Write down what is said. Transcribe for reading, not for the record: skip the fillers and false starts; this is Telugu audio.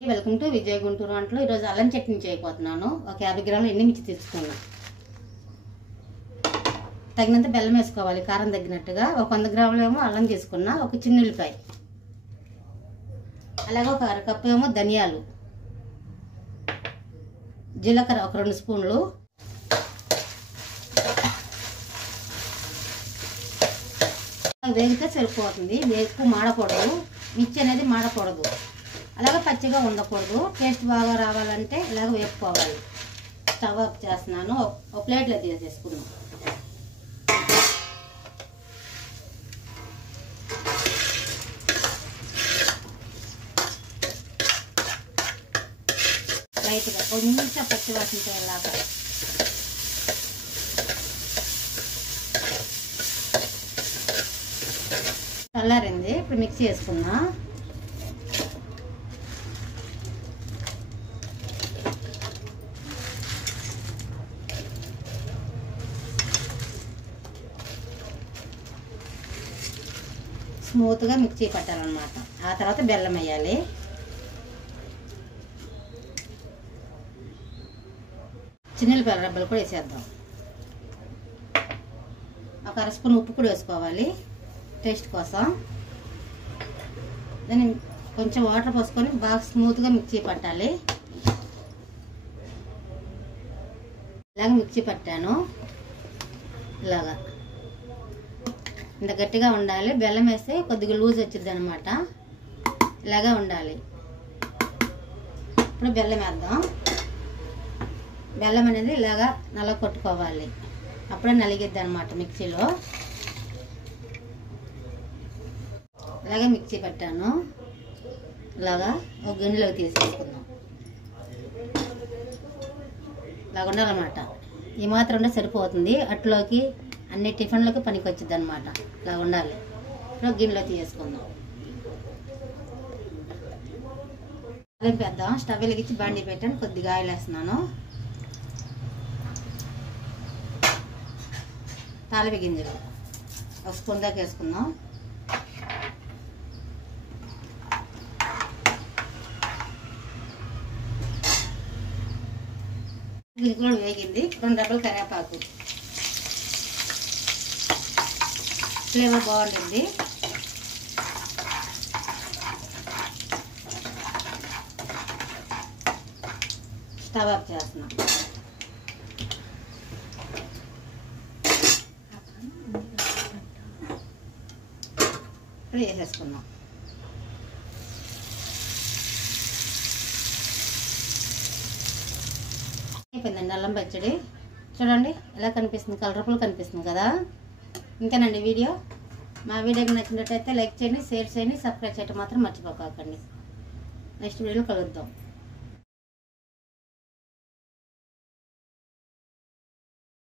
వెల్కమ్ టు విజయ గుంటూరు వంటలు. ఈరోజు అల్లం చట్నీ చేయబోతున్నాను. ఒక 50 గ్రాముల ఎండుమిర్చి తీసుకున్నా. తగినంత బెల్లం వేసుకోవాలి, కారం తగ్గినట్టుగా. ఒక 100 గ్రాములు ఏమో అల్లం తీసుకున్నా. ఒక చిన్న ఉల్లిపాయ, అలాగే ఒక అరకప్పు ఏమో ధనియాలు, జీలకర్ర ఒక 2 స్పూన్లు, వేగితే సరిపోతుంది. ఎక్కువ మాడకూడదు, మిర్చి అనేది మాడకూడదు, అలాగే పచ్చిగా ఉండకూడదు. టేస్ట్ బాగా రావాలంటే ఇలాగ వేపుకోవాలి. స్టవ్ ఆఫ్ చేస్తున్నాను. ఒక ప్లేట్లో తీసేసుకున్నాం. లైట్గా కొంచెం పచ్చి వాసన పోయేలాగా చల్లారింది. ఇప్పుడు మిక్సీ వేసుకున్నా. స్మూత్గా మిక్సీ పట్టాలన్నమాట. ఆ తర్వాత బెల్లం వేయాలి. చిన్నపాయల రబ్బలు కూడా వేసేద్దాం. ఒక 1 స్పూన్ ఉప్పు కూడా వేసుకోవాలి టేస్ట్ కోసం. దాన్ని కొంచెం వాటర్ పోసుకొని బాగా స్మూత్గా మిక్సీ పట్టాలి. ఇలాగ మిక్సీ పట్టాను. ఇలాగా ఇంత గట్టిగా ఉండాలి. బెల్లం వేస్తే కొద్దిగా లూజ్ వచ్చింది అనమాట. ఇలాగా ఉండాలి. ఇప్పుడు బెల్లం వేద్దాం. బెల్లం అనేది ఇలాగా నల్ల కొట్టుకోవాలి. అప్పుడే నలిగిద్ది అనమాట మిక్సీలో. ఇలాగే మిక్సీ పెట్టాను. ఇలాగా ఒక గిన్నెలోకి తీసేసుకుందాం. ఇలాగ ఉండాలన్నమాట. ఈ మాత్రం ఉంటే సరిపోతుంది. అట్లోకి అన్ని టిఫిన్లకు పనికి వచ్చింది అనమాట. ఇలా ఉండాలి. ఇప్పుడు గిన్నెలో తీసుకుందాం. వేద్దాం. స్టవ్ వెలిగించి బండి పెట్టాను. కొద్దిగా ఆయిల్ వేస్తున్నాను. తాలింపు గింజలు 1 స్పూన్ దాకా వేసుకుందాం. గింజలు వేగింది. 2 డబ్బులు కరివేపాకు. ఫ్లేవర్ బాగుంటుంది. స్టవ్ ఆఫ్ చేస్తున్నాం. ఇప్పుడు వేసేసుకున్నాం. అయిపోయిందండి అల్లం పచ్చడి. చూడండి ఎలా కనిపిస్తుంది, కలర్ఫుల్ కనిపిస్తుంది కదా. ఇంతేనండి వీడియో. మా వీడియోకి నచ్చినట్టయితే లైక్ చేయండి, షేర్ చేయండి, సబ్స్క్రైబ్ చేయడం మాత్రం మర్చిపోకండి. నెక్స్ట్ వీడియోలో కలుద్దాం.